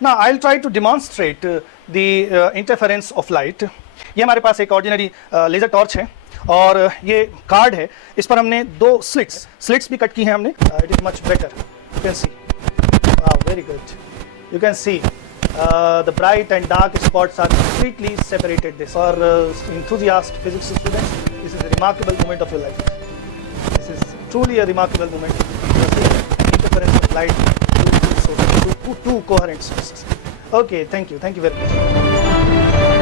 Now I'll try to demonstrate the interference of light. ये हमारे पास एक ऑर्डिनरी लेजर टॉर्च है और ये कार्ड है, इस पर हमने दो स्लिट्स भी कट की हैं हमने. It is much better. You can see. Very good. You can see the bright and dark spots are completely separated. This for enthusiast physics students, this is a remarkable moment of your life. This is truly a remarkable moment. You are seeing interference of light through two coherent sources. Okay, thank you very much.